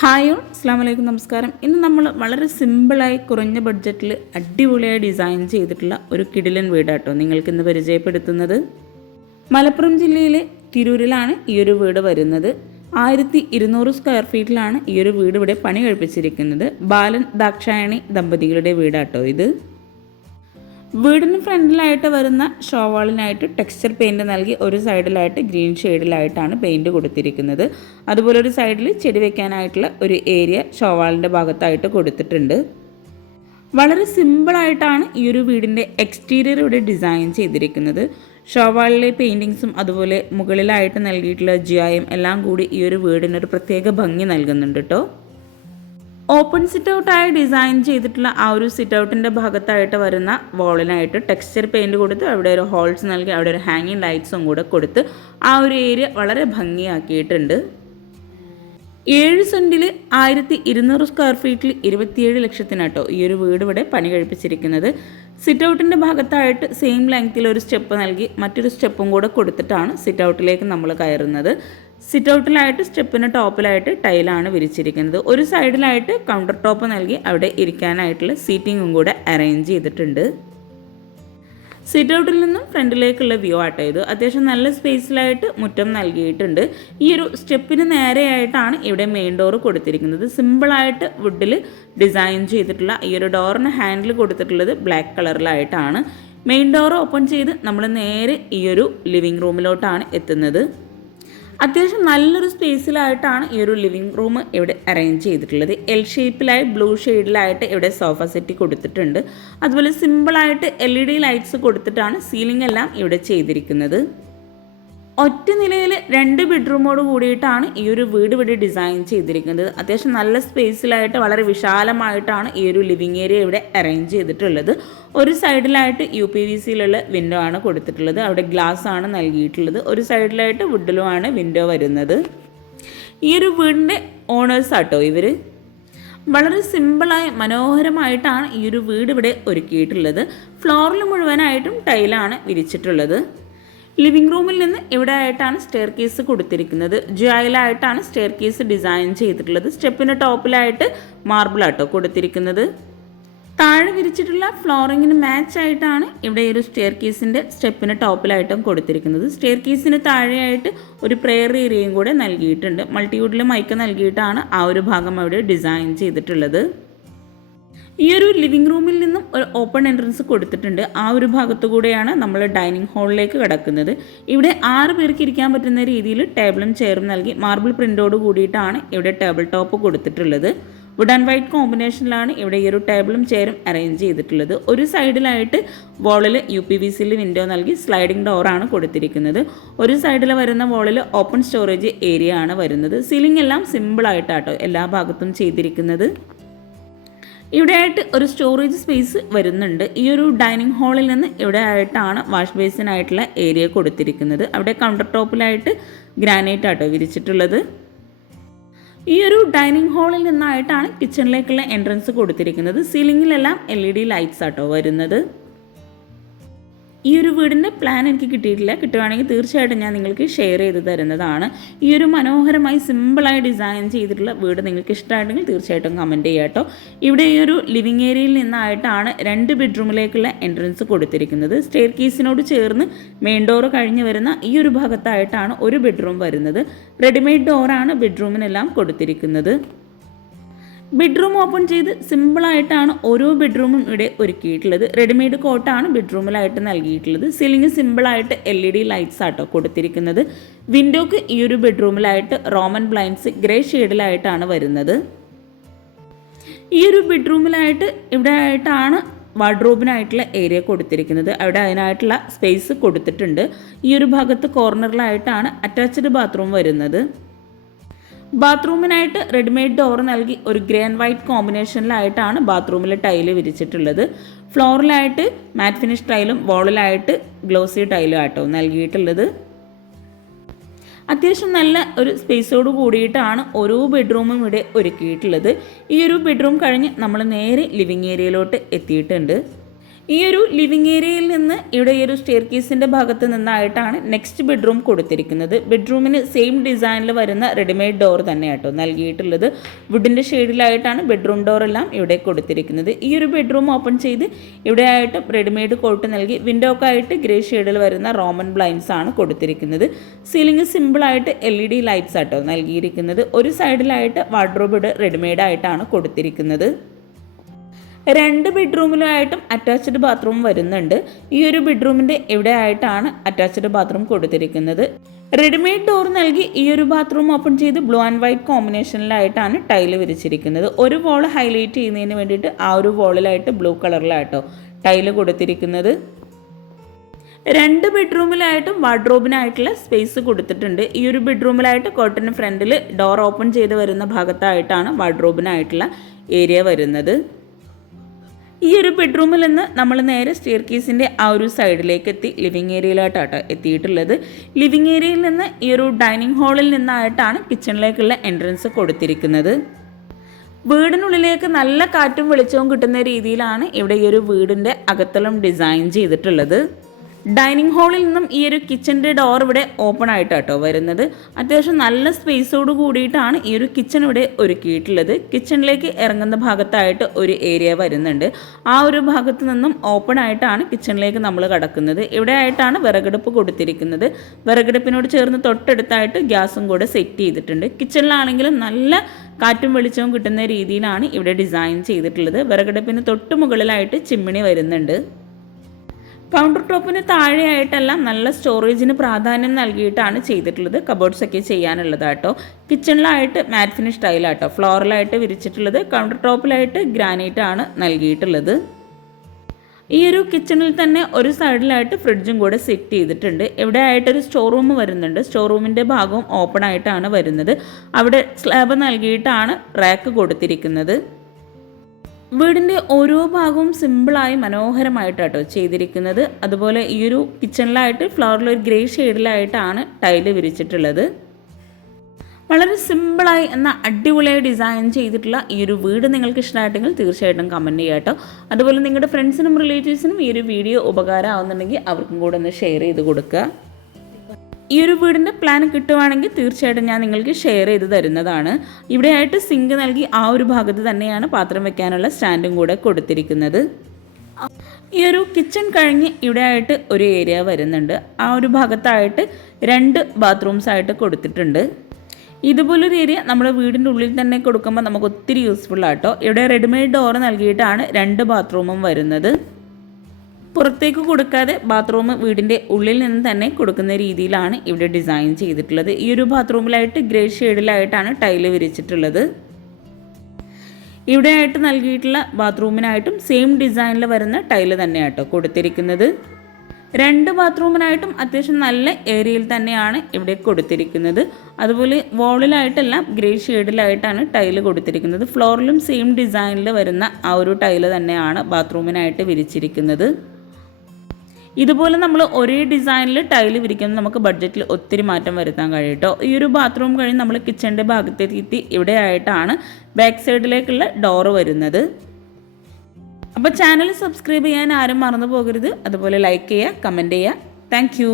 Hi അസ്സാം വലൈക്കും, നമസ്കാരം. ഇന്ന് നമ്മൾ വളരെ സിമ്പിളായി കുറഞ്ഞ ബഡ്ജറ്റിൽ അടിപൊളിയായി ഡിസൈൻ ചെയ്തിട്ടുള്ള ഒരു കിടിലൻ വീടാട്ടോ നിങ്ങൾക്കിന്ന് പരിചയപ്പെടുത്തുന്നത്. മലപ്പുറം ജില്ലയിലെ തിരൂരിലാണ് ഈ ഒരു വീട് വരുന്നത്. 1200 സ്ക്വയർ ഫീറ്റിലാണ് ഈ ഒരു വീട് ഇവിടെ പണി കഴിപ്പിച്ചിരിക്കുന്നത്. ബാലൻ ദാക്ഷായണി ദമ്പതികളുടെ വീടാട്ടോ ഇത്. വീടിന് ഫ്രണ്ടിലായിട്ട് വരുന്ന ഷോവാളിനായിട്ട് ടെക്സ്ചർ പെയിൻറ് നൽകി ഒരു സൈഡിലായിട്ട് ഗ്രീൻ ഷെയ്ഡിലായിട്ടാണ് പെയിൻറ് കൊടുത്തിരിക്കുന്നത്. അതുപോലെ ഒരു സൈഡിൽ ചെടി വെക്കാനായിട്ടുള്ള ഒരു ഏരിയ ഷോവാളിൻ്റെ ഭാഗത്തായിട്ട് കൊടുത്തിട്ടുണ്ട്. വളരെ സിമ്പിളായിട്ടാണ് ഈ ഒരു വീടിൻ്റെ എക്സ്റ്റീരിയർ ഇവിടെ ഡിസൈൻ ചെയ്തിരിക്കുന്നത്. ഷോവാളിലെ പെയിൻറ്റിങ്സും അതുപോലെ മുകളിലായിട്ട് നൽകിയിട്ടുള്ള ജിയായും എല്ലാം കൂടി ഈ ഒരു വീടിനൊരു പ്രത്യേക ഭംഗി നൽകുന്നുണ്ട് കേട്ടോ. ഓപ്പൺ സിറ്റ് ഔട്ടായി ഡിസൈൻ ചെയ്തിട്ടുള്ള ആ ഒരു സിറ്റ് ഔട്ടിൻ്റെ ഭാഗത്തായിട്ട് വരുന്ന വാളിനായിട്ട് ടെക്സ്ചർ പെയിൻറ് കൊടുത്ത് അവിടെ ഒരു ഹോൾസ് നൽകി അവിടെ ഒരു ഹാങ്ങിങ് ലൈറ്റ്സും കൂടെ കൊടുത്ത് ആ ഒരു ഏരിയ വളരെ ഭംഗിയാക്കിയിട്ടുണ്ട്. 7 സെൻറ്റിൽ 1200 സ്ക്വയർ ഫീറ്റിൽ 27 ലക്ഷത്തിനാട്ടോ ഈ ഒരു വീട് ഇവിടെ പണി കഴിപ്പിച്ചിരിക്കുന്നത്. സിറ്റ് ഔട്ടിൻ്റെ ഭാഗത്തായിട്ട് സെയിം ലെങ്ത്തിൽ ഒരു സ്റ്റെപ്പ് നൽകി മറ്റൊരു സ്റ്റെപ്പും കൂടെ കൊടുത്തിട്ടാണ് സിറ്റ് ഔട്ടിലേക്ക് നമ്മൾ കയറുന്നത്. സിറ്റ് ഔട്ടിലായിട്ട് സ്റ്റെപ്പിന് ടോപ്പിലായിട്ട് ടൈലാണ് വിരിച്ചിരിക്കുന്നത്. ഒരു സൈഡിലായിട്ട് കൗണ്ടർ ടോപ്പ് നൽകി അവിടെ ഇരിക്കാനായിട്ടുള്ള സീറ്റിങ്ങും കൂടെ അറേഞ്ച് ചെയ്തിട്ടുണ്ട്. സിറ്റ് ഔട്ടിൽ നിന്നും ഫ്രണ്ടിലേക്കുള്ള വ്യൂ ആട്ടോ ഇത്. അത്യാവശ്യം നല്ല സ്പേസിലായിട്ട് മുറ്റം നൽകിയിട്ടുണ്ട്. ഈ ഒരു സ്റ്റെപ്പിന് നേരെയായിട്ടാണ് ഇവിടെ മെയിൻ ഡോറ് കൊടുത്തിരിക്കുന്നത്. സിമ്പിളായിട്ട് വുഡിൽ ഡിസൈൻ ചെയ്തിട്ടുള്ള ഈ ഒരു ഡോറിന് ഹാൻഡിൽ കൊടുത്തിട്ടുള്ളത് ബ്ലാക്ക് കളറിലായിട്ടാണ്. മെയിൻ ഡോർ ഓപ്പൺ ചെയ്ത് നമ്മൾ നേരെ ഈ ഒരു ലിവിങ് റൂമിലോട്ടാണ് എത്തുന്നത്. അത്യാവശ്യം നല്ലൊരു സ്പേസിലായിട്ടാണ് ഈ ഒരു ലിവിങ് റൂം ഇവിടെ അറേഞ്ച് ചെയ്തിട്ടുള്ളത്. എൽ ഷേപ്പിലായി ബ്ലൂ ഷെയ്ഡിലായിട്ട് ഇവിടെ സോഫ സെറ്റ് കൊടുത്തിട്ടുണ്ട്. അതുപോലെ സിമ്പിളായിട്ട് LED ലൈറ്റ്സ് കൊടുത്തിട്ടാണ് സീലിംഗ് എല്ലാം ഇവിടെ ചെയ്തിരിക്കുന്നത്. ഒറ്റ നിലയിൽ 2 ബെഡ്റൂമോട് കൂടിയിട്ടാണ് ഈ ഒരു വീട് ഇവിടെ ഡിസൈൻ ചെയ്തിരിക്കുന്നത്. അത്യാവശ്യം നല്ല സ്പേസിലായിട്ട് വളരെ വിശാലമായിട്ടാണ് ഈ ഒരു ലിവിങ് ഏരിയ ഇവിടെ അറേഞ്ച് ചെയ്തിട്ടുള്ളത്. ഒരു സൈഡിലായിട്ട് UPVCയിലുള്ള വിൻഡോ ആണ് കൊടുത്തിട്ടുള്ളത്. അവിടെ ഗ്ലാസ് ആണ് നൽകിയിട്ടുള്ളത്. ഒരു സൈഡിലായിട്ട് വുഡിലുമാണ് വിൻഡോ വരുന്നത്. ഈ ഒരു വീടിൻ്റെ ഓണേഴ്സ് ആട്ടോ ഇവർ. വളരെ സിമ്പിളായി മനോഹരമായിട്ടാണ് ഈ ഒരു വീട് ഇവിടെ ഒരുക്കിയിട്ടുള്ളത്. ഫ്ലോറിൽ മുഴുവനായിട്ടും ടൈലാണ് വിരിച്ചിട്ടുള്ളത്. ലിവിംഗ് റൂമിൽ നിന്ന് ഇവിടെ ആയിട്ടാണ് സ്റ്റെയർ കേസ് കൊടുത്തിരിക്കുന്നത്. ജോയിലായിട്ടാണ് സ്റ്റെയർ കേസ് ഡിസൈൻ ചെയ്തിട്ടുള്ളത്. സ്റ്റെപ്പിന് ടോപ്പിലായിട്ട് മാർബിൾ ആട്ടോ കൊടുത്തിരിക്കുന്നത്. താഴെ വിരിച്ചിട്ടുള്ള ഫ്ലോറിങ്ങിന് മാച്ച് ആയിട്ടാണ് ഇവിടെ ഒരു സ്റ്റെയർ കേസിൻ്റെ സ്റ്റെപ്പിന് ടോപ്പിലായിട്ടും കൊടുത്തിരിക്കുന്നത്. സ്റ്റെയർ കേസിന് താഴെയായിട്ട് ഒരു പ്രെയർ ഏരിയയും കൂടെ നൽകിയിട്ടുണ്ട്. മൾട്ടിവുഡിൽ മൈക്ക് നൽകിയിട്ടാണ് ആ ഒരു ഭാഗം അവിടെ ഡിസൈൻ ചെയ്തിട്ടുള്ളത്. ഈ ഒരു ലിവിംഗ് റൂമിൽ നിന്നും ഒരു ഓപ്പൺ എൻട്രൻസ് കൊടുത്തിട്ടുണ്ട്. ആ ഒരു ഭാഗത്തു കൂടെയാണ് നമ്മൾ ഡൈനിങ് ഹാളിലേക്ക് കിടക്കുന്നത്. ഇവിടെ 6 പേർക്ക് ഇരിക്കാൻ പറ്റുന്ന രീതിയിൽ ടേബിളും ചെയറും നൽകി മാർബിൾ പ്രിൻ്റോട് കൂടിയിട്ടാണ് ഇവിടെ ടേബിൾ ടോപ്പ് കൊടുത്തിട്ടുള്ളത്. വുഡ് ആൻഡ് വൈറ്റ് കോമ്പിനേഷനിലാണ് ഇവിടെ ഈ ഒരു ടേബിളും ചെയറും അറേഞ്ച് ചെയ്തിട്ടുള്ളത്. ഒരു സൈഡിലായിട്ട് വോളിൽ UPVCയിൽ വിൻഡോ നൽകി സ്ലൈഡിംഗ് ഡോറാണ് കൊടുത്തിരിക്കുന്നത്. ഒരു സൈഡിൽ വരുന്ന വോളിൽ ഓപ്പൺ സ്റ്റോറേജ് ഏരിയ ആണ് വരുന്നത്. സീലിംഗ് എല്ലാം സിമ്പിളായിട്ടാട്ടോ എല്ലാ ഭാഗത്തും ചെയ്തിരിക്കുന്നത്. ഇവിടെ ആയിട്ട് ഒരു സ്റ്റോറേജ് സ്പേസ് വരുന്നുണ്ട്. ഈ ഒരു ഡൈനിങ് ഹാളിൽ നിന്ന് ഇവിടെ ആയിട്ടാണ് വാഷ് ബേസിനായിട്ടുള്ള ഏരിയ കൊടുത്തിരിക്കുന്നത്. അവിടെ കൗണ്ടർ ടോപ്പിലായിട്ട് ഗ്രാനൈറ്റ് ആട്ടോ വിരിച്ചിട്ടുള്ളത്. ഈ ഒരു ഡൈനിങ് ഹാളിൽ നിന്നായിട്ടാണ് കിച്ചണിലേക്കുള്ള എൻട്രൻസ് കൊടുത്തിരിക്കുന്നത്. സീലിംഗിലെല്ലാം LED ലൈറ്റ്സ് ആട്ടോ വരുന്നത്. ഈ ഒരു വീടിൻ്റെ പ്ലാൻ എനിക്ക് കിട്ടിയിട്ടില്ല. കിട്ടുവാണെങ്കിൽ തീർച്ചയായിട്ടും ഞാൻ നിങ്ങൾക്ക് ഷെയർ ചെയ്ത് തരുന്നതാണ്. ഈ ഒരു മനോഹരമായി സിമ്പിളായി ഡിസൈൻ ചെയ്തിട്ടുള്ള വീട് നിങ്ങൾക്ക് ഇഷ്ടമായിട്ടെങ്കിൽ തീർച്ചയായിട്ടും കമൻറ്റ് ചെയ്യാം കേട്ടോ. ഇവിടെ ഈ ഒരു ലിവിങ് ഏരിയയിൽ നിന്നായിട്ടാണ് 2 ബെഡ്റൂമിലേക്കുള്ള എൻട്രൻസ് കൊടുത്തിരിക്കുന്നത്. സ്റ്റെയർ കേസിനോട് ചേർന്ന് മെയിൻ ഡോറ് കഴിഞ്ഞ് വരുന്ന ഈ ഒരു ഭാഗത്തായിട്ടാണ് ഒരു ബെഡ്റൂം വരുന്നത്. റെഡിമെയ്ഡ് ഡോറാണ് ബെഡ്റൂമിനെല്ലാം കൊടുത്തിരിക്കുന്നത്. ബെഡ്റൂം ഓപ്പൺ ചെയ്ത് സിമ്പിളായിട്ടാണ് ഓരോ ബെഡ്റൂമും ഇവിടെ ഒരുക്കിയിട്ടുള്ളത്. റെഡിമെയ്ഡ് കോട്ടാണ് ബെഡ്റൂമിലായിട്ട് നൽകിയിട്ടുള്ളത്. സീലിംഗ് സിമ്പിളായിട്ട് LED ലൈറ്റ്സ് ആട്ടോ കൊടുത്തിരിക്കുന്നത്. വിൻഡോക്ക് ഈ ഒരു ബെഡ്റൂമിലായിട്ട് റോമൻ ബ്ലൈൻഡ്സ് ഗ്രേ ഷെയ്ഡിലായിട്ടാണ് വരുന്നത്. ഈ ഒരു ബെഡ്റൂമിലായിട്ട് ഇവിടെ ആയിട്ടാണ് വാർഡ്രോബിനായിട്ടുള്ള ഏരിയ കൊടുത്തിരിക്കുന്നത്. അവിടെ അതിനായിട്ടുള്ള സ്പേസ് കൊടുത്തിട്ടുണ്ട്. ഈ ഒരു ഭാഗത്ത് കോർണറിലായിട്ടാണ് അറ്റാച്ച്ഡ് ബാത്റൂം വരുന്നത്. ബാത്റൂമിനായിട്ട് റെഡിമെയ്ഡ് ഡോർ നൽകി ഒരു ഗ്രേ ആൻഡ് വൈറ്റ് കോമ്പിനേഷനിലായിട്ടാണ് ബാത്റൂമിൽ ടൈല് വിരിച്ചിട്ടുള്ളത്. ഫ്ലോറിലായിട്ട് മാറ്റ് ഫിനിഷ് ടൈലും വോളിലായിട്ട് ഗ്ലോസി ടൈലും ആട്ടോ നൽകിയിട്ടുള്ളത്. അത്യാവശ്യം നല്ല ഒരു സ്പേസോട് കൂടിയിട്ടാണ് ഓരോ ബെഡ്റൂമും ഇവിടെ ഒരുക്കിയിട്ടുള്ളത്. ഈ ഒരു ബെഡ്റൂം കഴിഞ്ഞ് നമ്മൾ നേരെ ലിവിങ് ഏരിയയിലോട്ട് എത്തിയിട്ടുണ്ട്. ഈ ഒരു ലിവിങ് ഏരിയയിൽ നിന്ന് ഇവിടെ ഈ ഒരു സ്റ്റെയർ കേസിൻ്റെ ഭാഗത്ത് നിന്നായിട്ടാണ് നെക്സ്റ്റ് ബെഡ്റൂം കൊടുത്തിരിക്കുന്നത്. ബെഡ്റൂമിന് സെയിം ഡിസൈനിൽ വരുന്ന റെഡിമെയ്ഡ് ഡോർ തന്നെ കേട്ടോ നൽകിയിട്ടുള്ളത്. വുഡിൻ്റെ ഷെയ്ഡിലായിട്ടാണ് ബെഡ്റൂം ഡോർ എല്ലാം ഇവിടെ കൊടുത്തിരിക്കുന്നത്. ഈ ഒരു ബെഡ്റൂം ഓപ്പൺ ചെയ്ത് ഇവിടെ ആയിട്ട് റെഡിമെയ്ഡ് കോട്ട് നൽകി വിൻഡോക്കായിട്ട് ഗ്രേ ഷെയ്ഡിൽ വരുന്ന റോമൻ ബ്ലൈൻഡ്സ് ആണ് കൊടുത്തിരിക്കുന്നത്. സീലിംഗ് സിമ്പിളായിട്ട് LED ലൈറ്റ്സ് ആട്ടോ നൽകിയിരിക്കുന്നത്. ഒരു സൈഡിലായിട്ട് വാർഡ്രോബ് റെഡിമെയ്ഡ് ആയിട്ടാണ് കൊടുത്തിരിക്കുന്നത്. 2 ബെഡ്റൂമിലായിട്ടും അറ്റാച്ച്ഡ് ബാത്റൂം വരുന്നുണ്ട്. ഈ ഒരു ബെഡ്റൂമിൻ്റെ ഇവിടെ ആയിട്ടാണ് അറ്റാച്ച്ഡ് ബാത്റൂം കൊടുത്തിരിക്കുന്നത്. റെഡിമെയ്ഡ് ഡോർ നൽകി ഈ ഒരു ബാത്റൂം ഓപ്പൺ ചെയ്ത് ബ്ലൂ ആൻഡ് വൈറ്റ് കോമ്പിനേഷനിലായിട്ടാണ് ടൈല് വിരിച്ചിരിക്കുന്നത്. ഒരു വോൾ ഹൈലൈറ്റ് ചെയ്യുന്നതിന് വേണ്ടിയിട്ട് ആ ഒരു വോളിലായിട്ട് ബ്ലൂ കളറിലായിട്ടോ ടൈല് കൊടുത്തിരിക്കുന്നത്. 2 ബെഡ്റൂമിലായിട്ടും വാർഡ്രോബിനായിട്ടുള്ള സ്പേസ് കൊടുത്തിട്ടുണ്ട്. ഈ ഒരു ബെഡ്റൂമിലായിട്ട് കോട്ടന് ഫ്രണ്ടിൽ ഡോർ ഓപ്പൺ ചെയ്ത് വരുന്ന ഭാഗത്തായിട്ടാണ് വാർഡ്രോബിനായിട്ടുള്ള ഏരിയ വരുന്നത്. ഈ ഒരു ബെഡ്റൂമിൽ നിന്ന് നമ്മൾ നേരെ സ്റ്റെയർ കേസിൻ്റെ ആ ഒരു സൈഡിലേക്ക് എത്തി ലിവിങ് ഏരിയയിലായിട്ടാണ് എത്തിയിട്ടുള്ളത്. ലിവിങ് ഏരിയയിൽ നിന്ന് ഈ ഒരു ഡൈനിങ് ഹാളിൽ നിന്നായിട്ടാണ് കിച്ചണിലേക്കുള്ള എൻട്രൻസ് കൊടുത്തിരിക്കുന്നത്. വീടിനുള്ളിലേക്ക് നല്ല കാറ്റും വെളിച്ചവും കിട്ടുന്ന രീതിയിലാണ് ഇവിടെ ഈ ഒരു വീടിൻ്റെ അകത്തളം ഡിസൈൻ ചെയ്തിട്ടുള്ളത്. ഡൈനിങ് ഹാളിൽ നിന്നും ഈ ഒരു കിച്ചൻ്റെ ഡോർ ഇവിടെ ഓപ്പൺ ആയിട്ടാട്ടോ വരുന്നത്. അത്യാവശ്യം നല്ല സ്പേസോട് കൂടിയിട്ടാണ് ഈ ഒരു കിച്ചൺ ഇവിടെ ഒരുക്കിയിട്ടുള്ളത്. കിച്ചണിലേക്ക് ഇറങ്ങുന്ന ഭാഗത്തായിട്ട് ഒരു ഏരിയ വരുന്നുണ്ട്. ആ ഒരു ഭാഗത്ത് നിന്നും ഓപ്പൺ ആയിട്ടാണ് കിച്ചണിലേക്ക് നമ്മൾ കടക്കുന്നത്. ഇവിടെ ആയിട്ടാണ് വിറകടുപ്പ് കൊടുത്തിരിക്കുന്നത്. വിറകടുപ്പിനോട് ചേർന്ന് തൊട്ടടുത്തായിട്ട് ഗ്യാസും കൂടെ സെറ്റ് ചെയ്തിട്ടുണ്ട്. കിച്ചണിലാണെങ്കിലും നല്ല കാറ്റും വെളിച്ചവും കിട്ടുന്ന രീതിയിലാണ് ഇവിടെ ഡിസൈൻ ചെയ്തിട്ടുള്ളത്. വിറകടുപ്പിന് തൊട്ട് മുകളിലായിട്ട് ചിമ്മിണി വരുന്നുണ്ട്. കൗണ്ടർ ടോപ്പിന് താഴെയായിട്ടെല്ലാം നല്ല സ്റ്റോറേജിന് പ്രാധാന്യം നൽകിയിട്ടാണ് ചെയ്തിട്ടുള്ളത്. കബോർഡ്സ് ഒക്കെ ചെയ്യാനുള്ളതാട്ടോ. കിച്ചണിലായിട്ട് മാറ്റ് ഫിനിഷ് ടൈലാട്ടോ ഫ്ലോറിലായിട്ട് വിരിച്ചിട്ടുള്ളത്. കൗണ്ടർ ടോപ്പിലായിട്ട് ഗ്രാനൈറ്റ് ആണ് നൽകിയിട്ടുള്ളത്. ഈ ഒരു കിച്ചണിൽ തന്നെ ഒരു സൈഡിലായിട്ട് ഫ്രിഡ്ജും കൂടെ സെറ്റ് ചെയ്തിട്ടുണ്ട്. ഇവിടെ ആയിട്ടൊരു സ്റ്റോർ റൂം വരുന്നുണ്ട്. സ്റ്റോർ റൂമിൻ്റെ ഭാഗവും ഓപ്പൺ ആയിട്ടാണ് വരുന്നത്. അവിടെ സ്ലാബ് നൽകിയിട്ടാണ് റാക്ക് കൊടുത്തിരിക്കുന്നത്. വീടിൻ്റെ ഓരോ ഭാഗവും സിമ്പിളായി മനോഹരമായിട്ടാട്ടോ ചെയ്തിരിക്കുന്നത്. അതുപോലെ ഈ ഒരു കിച്ചണിലായിട്ട് ഫ്ലോറിൽ ഒരു ഗ്രേ ഷെയ്ഡിലായിട്ടാണ് ടൈല് വിരിച്ചിട്ടുള്ളത്. വളരെ സിമ്പിളായി എന്ന അടിപൊളിയായി ഡിസൈൻ ചെയ്തിട്ടുള്ള ഈ ഒരു വീട് നിങ്ങൾക്ക് ഇഷ്ടമായിട്ടെങ്കിൽ തീർച്ചയായിട്ടും കമൻറ്റ് ചെയ്യാം കേട്ടോ. അതുപോലെ നിങ്ങളുടെ ഫ്രണ്ട്സിനും റിലേറ്റീവ്സിനും ഈ ഒരു വീഡിയോ ഉപകാരമാവുന്നുണ്ടെങ്കിൽ അവർക്കും കൂടെ ഒന്ന് ഷെയർ ചെയ്ത് കൊടുക്കുക. ഈ ഒരു വീടിൻ്റെ പ്ലാൻ കിട്ടുവാണെങ്കിൽ തീർച്ചയായിട്ടും ഞാൻ നിങ്ങൾക്ക് ഷെയർ ചെയ്ത് തരുന്നതാണ്. ഇവിടെയായിട്ട് സിങ്ക് നൽകി ആ ഒരു ഭാഗത്ത് തന്നെയാണ് പാത്രം വെക്കാനുള്ള സ്റ്റാൻഡും കൂടെ കൊടുത്തിരിക്കുന്നത്. ഈ ഒരു കിച്ചൺ കഴിഞ്ഞ് ഇവിടെ ആയിട്ട് ഒരു ഏരിയ വരുന്നുണ്ട്. ആ ഒരു ഭാഗത്തായിട്ട് 2 ബാത്റൂംസ് ആയിട്ട് കൊടുത്തിട്ടുണ്ട്. ഇതുപോലൊരു ഏരിയ നമ്മുടെ വീടിൻ്റെ ഉള്ളിൽ തന്നെ കൊടുക്കുമ്പോൾ നമുക്ക് ഒത്തിരി യൂസ്ഫുൾ ആട്ടോ. ഇവിടെ റെഡിമെയ്ഡ് ഡോർ നൽകിയിട്ടാണ് 2 ബാത്റൂമും വരുന്നത്. പുറത്തേക്ക് കൊടുക്കാതെ ബാത്റൂം വീടിൻ്റെ ഉള്ളിൽ നിന്ന് തന്നെ കൊടുക്കുന്ന രീതിയിലാണ് ഇവിടെ ഡിസൈൻ ചെയ്തിട്ടുള്ളത്. ഈ ഒരു ബാത്റൂമിലായിട്ട് ഗ്രേ ഷെയ്ഡിലായിട്ടാണ് ടൈല് വിരിച്ചിട്ടുള്ളത്. ഇവിടെ ആയിട്ട് നൽകിയിട്ടുള്ള ബാത്റൂമിനായിട്ടും സെയിം ഡിസൈനിൽ വരുന്ന ടൈല് തന്നെയാട്ടോ കൊടുത്തിരിക്കുന്നത്. 2 ബാത്റൂമിനായിട്ടും അത്യാവശ്യം നല്ല ഏരിയയിൽ തന്നെയാണ് ഇവിടെ കൊടുത്തിരിക്കുന്നത്. അതുപോലെ വോളിലായിട്ടെല്ലാം ഗ്രേ ഷെയ്ഡിലായിട്ടാണ് ടൈല് കൊടുത്തിരിക്കുന്നത്. ഫ്ലോറിലും സെയിം ഡിസൈനിൽ വരുന്ന ആ ഒരു ടൈല് തന്നെയാണ് ബാത്റൂമിനായിട്ട് വിരിച്ചിരിക്കുന്നത്. ഇതുപോലെ നമ്മൾ ഒരേ ഡിസൈനിൽ ടൈല് വിരിക്കുന്നത് നമുക്ക് ബഡ്ജറ്റിൽ ഒത്തിരി മാറ്റം വരുത്താൻ കഴിയും കേട്ടോ. ഈ ഒരു ബാത്റൂം കഴിഞ്ഞ് നമ്മൾ കിച്ചണിൻ്റെ ഭാഗത്തെത്തി ഇവിടെ ആയിട്ടാണ് ബാക്ക് സൈഡിലേക്കുള്ള ഡോറ് വരുന്നത്. അപ്പോൾ ചാനൽ സബ്സ്ക്രൈബ് ചെയ്യാൻ ആരും മറന്നു പോകരുത്. അതുപോലെ ലൈക്ക് ചെയ്യുക, കമൻറ്റ് ചെയ്യുക. Thank you.